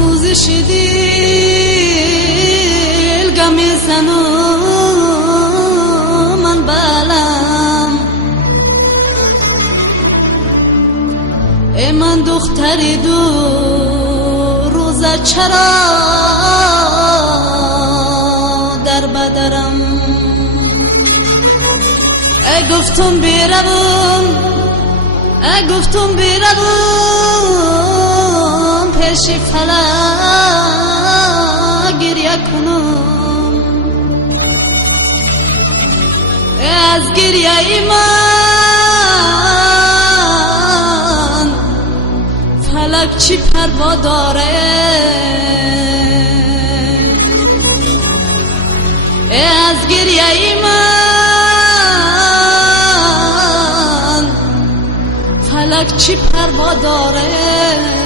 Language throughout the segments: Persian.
سوزش دل غم زنو من بالم ای من دختری دو روزه چرا در بدرم ای گفتم بیروم پیش فلک گریه کنم از گریه من فلک چی پروا داره از گریه من فلک چی پروا داره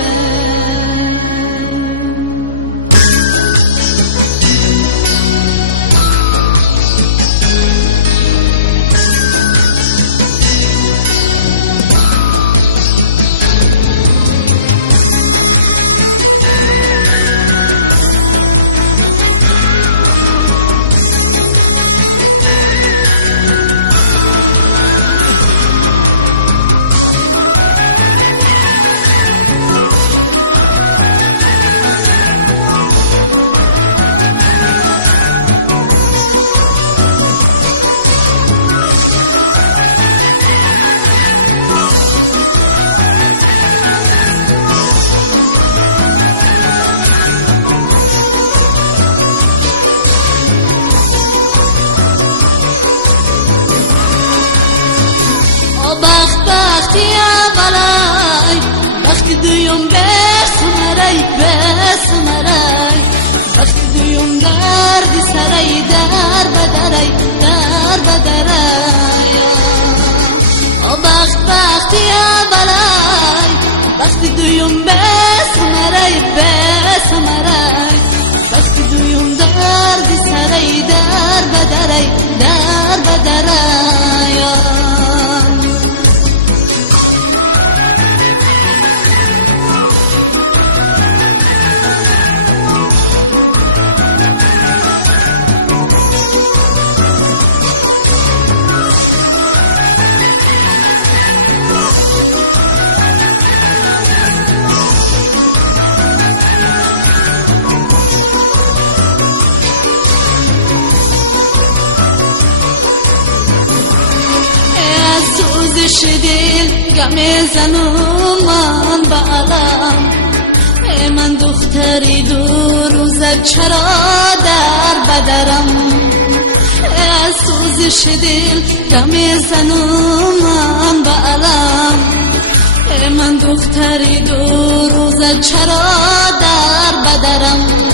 بختی اولای بختی دویم بسمرای بختی دویم دردی سرای در بدرای بختی اولای بختی دویم بسمرای بختی دویم دردی سرای در بدرای سوزش دل غم زنو من بالم ای من دختری دو روزه چرا در بدرم سوزش دل غم زنو من بالم ای من دختری دو روزه چرا در بدرم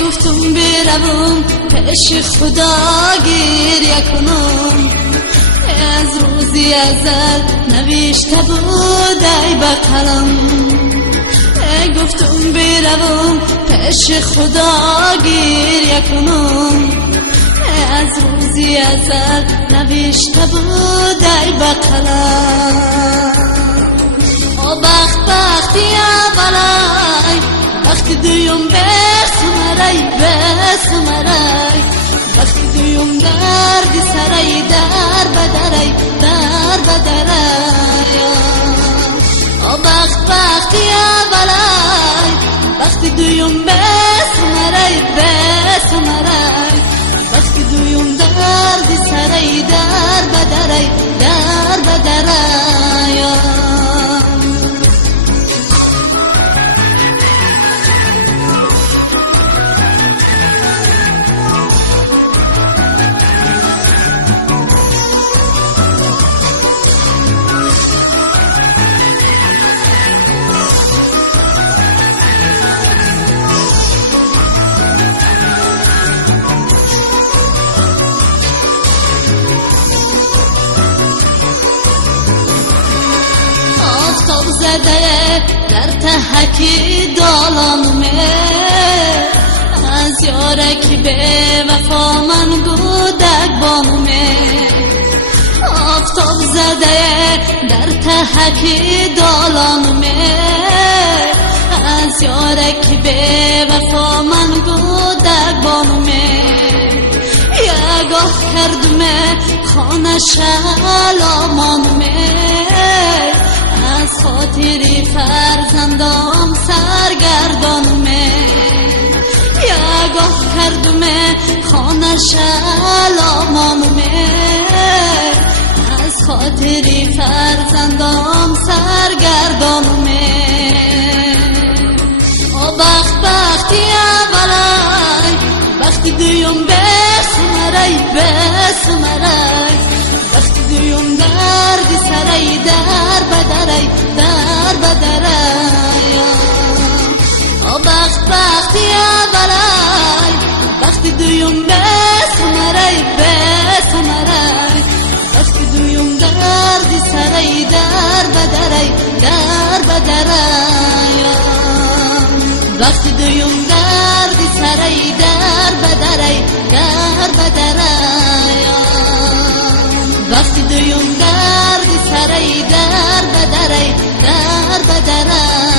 گفتم بروم پیش خدا گریه کنم از روزی ازل نوشته بود ای به قلم گفتم بروم پیش خدا گریه کنم از روزی ازل نوشته بود ای به قلم بختی اولای بختی دویم بسمرای بختی دویم دردی سرای در بدرای بختی اولای بختی دویم بسمرای بختی دویم دردی سرای در بدرای آفتاب زده در تهکی دالانمه از یارکی به وفا من گودک بانمه آفتاب زده در تهکی دالانمه از بسیارک به وفا من گودک بانومه یگاه کردمه خانه شلامانومه از خاطری فرزندام سرگردانومه یگاه کردمه خانه شلامانومه از خاطری فرزندام سرگردانومه بختی اولای بختی دویم بسمرای بسمرای بختی دویم دردی سرای در بدرای در بدرای بختی اولای بختی دویم بسمرای بسمرای بختی دویم دردی سرای در بدرای در بدرای وقتی دویم دردی سرای در بدرای در بدرای وقتی دویم دردی سرای در بدرای در بدرای